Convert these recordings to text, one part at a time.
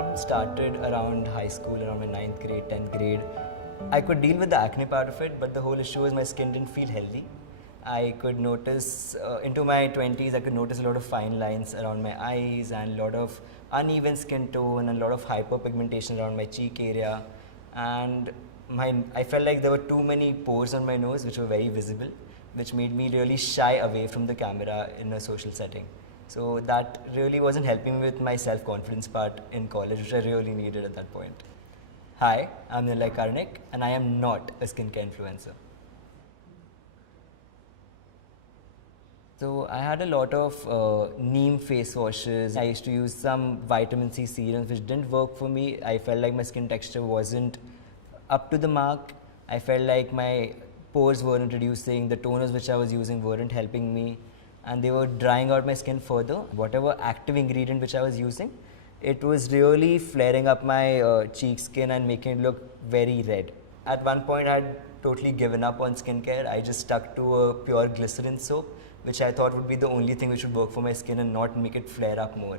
problem started around high school, around my 9th grade, 10th grade. I could deal with the acne part of it, but the whole issue was my skin didn't feel healthy. I could notice, into my 20s, I could notice a lot of fine lines around my eyes and a lot of uneven skin tone and a lot of hyperpigmentation around my cheek area. And I felt like there were too many pores on my nose which were very visible, which made me really shy away from the camera in a social setting. So that really wasn't helping me with my self-confidence part in college, which I really needed at that point. Hi, I'm Nilay, and I am not a skincare influencer. So I had a lot of neem face washes. I used to use some vitamin C serums which didn't work for me. I felt like my skin texture wasn't up to the mark. I felt like my pores weren't reducing, the toners which I was using weren't helping me, and they were drying out my skin further. Whatever active ingredient which I was using, it was really flaring up my cheek skin and making it look very red. At one point I had totally given up on skincare. I just stuck to a pure glycerin soap, which I thought would be the only thing which would work for my skin and not make it flare up more.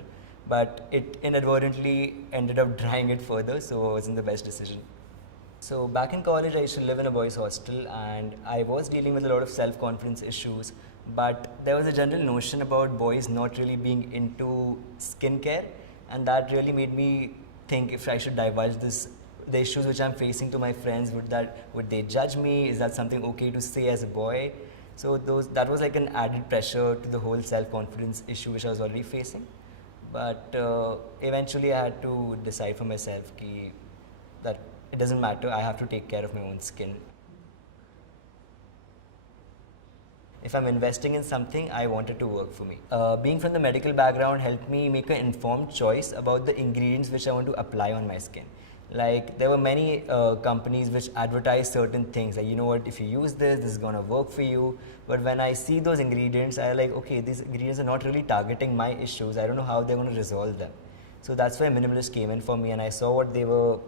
But it inadvertently ended up drying it further, so it wasn't the best decision. So back in college, I used to live in a boys' hostel, and I was dealing with a lot of self-confidence issues, but there was a general notion about boys not really being into skincare, and that really made me think if I should divulge the issues which I'm facing to my friends. Would they judge me? Is that something okay to say as a boy? So that was like an added pressure to the whole self-confidence issue which I was already facing. But eventually I had to decide for myself that it doesn't matter, I have to take care of my own skin. If I'm investing in something, I want it to work for me. Being from the medical background helped me make an informed choice about the ingredients which I want to apply on my skin. Like, there were many companies which advertise certain things, like, you know what, if you use this is gonna work for you. But when I see those ingredients, I like, okay, these ingredients are not really targeting my issues. I don't know how they're gonna resolve them. So that's where Minimalist came in for me, and I saw what they were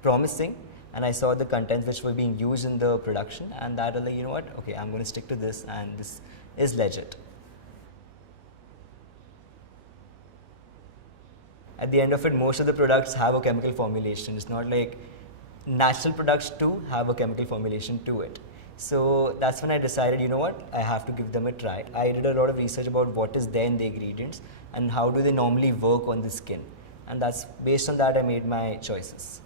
promising, and I saw the contents which were being used in the production, and that was like, you know what, okay, I'm gonna stick to this, and this is legit. At the end of it, most of the products have a chemical formulation. It's not like natural products too have a chemical formulation to it. So that's when I decided, you know what, I have to give them a try. I did a lot of research about what is there in the ingredients and how do they normally work on the skin. And that's based on that I made my choices.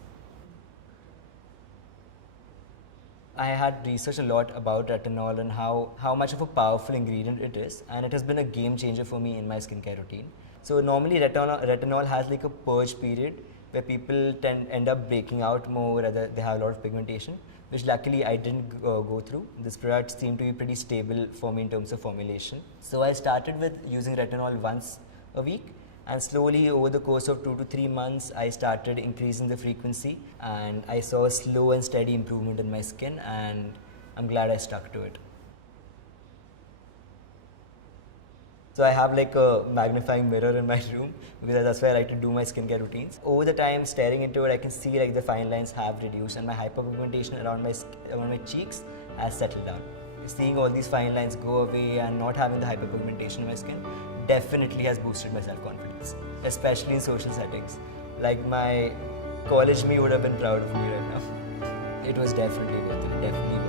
I had researched a lot about retinol and how much of a powerful ingredient it is, and it has been a game changer for me in my skincare routine. So normally retinol has like a purge period where people end up breaking out more, they have a lot of pigmentation, which luckily I didn't go through. This product seemed to be pretty stable for me in terms of formulation. So I started with using retinol once a week, and slowly over the course of 2 to 3 months, I started increasing the frequency, and I saw a slow and steady improvement in my skin, and I'm glad I stuck to it. So I have like a magnifying mirror in my room because that's where I like to do my skincare routines. Over the time, staring into it, I can see like the fine lines have reduced and my hyperpigmentation around my cheeks has settled down. Seeing all these fine lines go away and not having the hyperpigmentation in my skin definitely has boosted my self-confidence, especially in social settings. Like, my college me would have been proud of me right now. It was definitely worth it, definitely